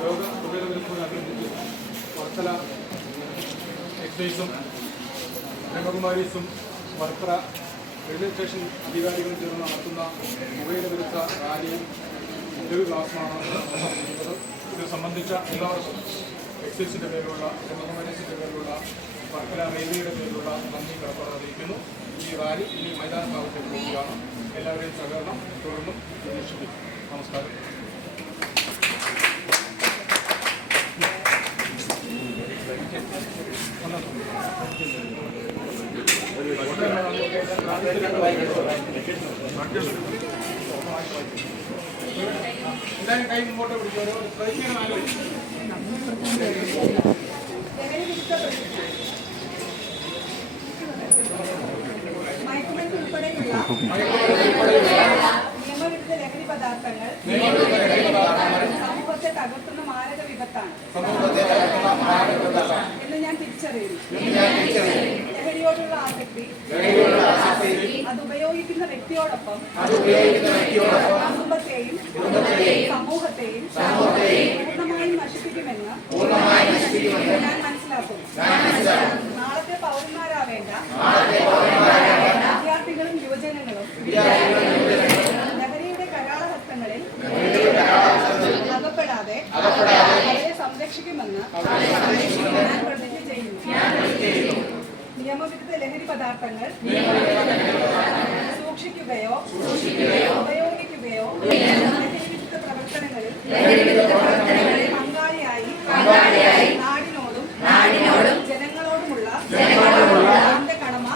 ലോക ഹൃദയ ദിനത്തോടനുബന്ധിച്ച് വർക്കല എക്സൈസും ബ്രഹ്മകുമാരീസും വർക്കല റെയിൽവേ സ്റ്റേഷൻ അധികാരികളും ചേർന്ന് നടത്തുന്ന പുകയില വിരുദ്ധ റാലിയും ഒരു ക്ലാസ്സുമാണ് നടത്തുന്നത്. ഇത് സംബന്ധിച്ച എല്ലാവർക്കും എക്സൈസിൻ്റെ പേരിലുള്ള ബ്രഹ്മകുമാരീസിൻ്റെ പേരിലുള്ള വർക്കല റെയിൽവേയുടെ പേരിലുള്ള നന്ദി കടപ്പാട് അറിയിക്കുന്നു. ഈ റാലി ഇനി മൈതാന ഭാഗത്തേക്ക് പോവുകയാണ്. എല്ലാവരെയും സഹകരണം തുടർന്നും പ്രതീക്ഷിക്കും. നമസ്കാരം. എല്ലാവരും കൈ മുമ്പോട്ട് പിടിച്ചോളൂ. മയക്കുമരുന്ന് ഉൾപ്പെടെയുള്ള നിയമവിരുദ്ധ ലഹരി പദാർത്ഥങ്ങൾ സമൂഹത്തെ തകർക്കുന്ന മാരക വിപത്താണ് എന്ന് ഞാൻ തിരിച്ചറിയുന്നു. ലഹരിയോടുള്ള ആസക്തി അത് ഉപയോഗിക്കുന്ന വ്യക്തിയോടൊപ്പം കുടുംബത്തെയും സമൂഹത്തെയും പൂർണ്ണമായും നശിപ്പിക്കുമെന്ന് ഞാൻ മനസ്സിലാക്കുന്നു. നാളത്തെ പൗരന്മാരാവേണ്ട വിദ്യാർത്ഥികളും യുവജനങ്ങളും ലഹരിയുടെ കരാളഹസ്തങ്ങളിൽ അകപ്പെടാതെ അവരെ സംരക്ഷിക്കുമെന്ന് ഞാൻ പ്രതിജ്ഞ ചെയ്യുന്നു. നിയമവിരുദ്ധ ലഹരി പദാർത്ഥങ്ങൾ സൂക്ഷിക്കുകയോ ഉപയോഗിക്കുകയോ ലഹരിവിരുദ്ധ പ്രവർത്തനങ്ങളിൽ പങ്കാളിയായി നാടിനോടും ജനങ്ങളോടുമുള്ള എന്റെ കടമ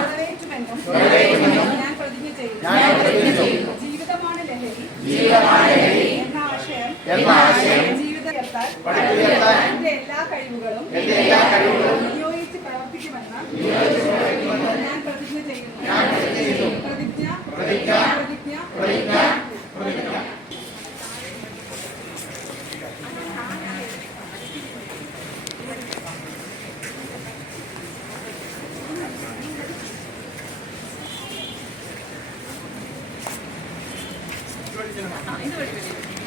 നിറവേറ്റുമെന്നും ഞാൻ പ്രതിജ്ഞ ചെയ്യുന്നു. ജീവിതമാണ് ലഹരി എന്ന ആശയം ജീവിതത്താൽ എന്റെ എല്ലാ കഴിവുകളും വിനിയോഗിച്ച് പ്രവർത്തിക്കുമെന്ന് ഞാൻ പ്രതിജ്ഞ ചെയ്യുന്നു. പ്രതിജ്ഞ. ഇത്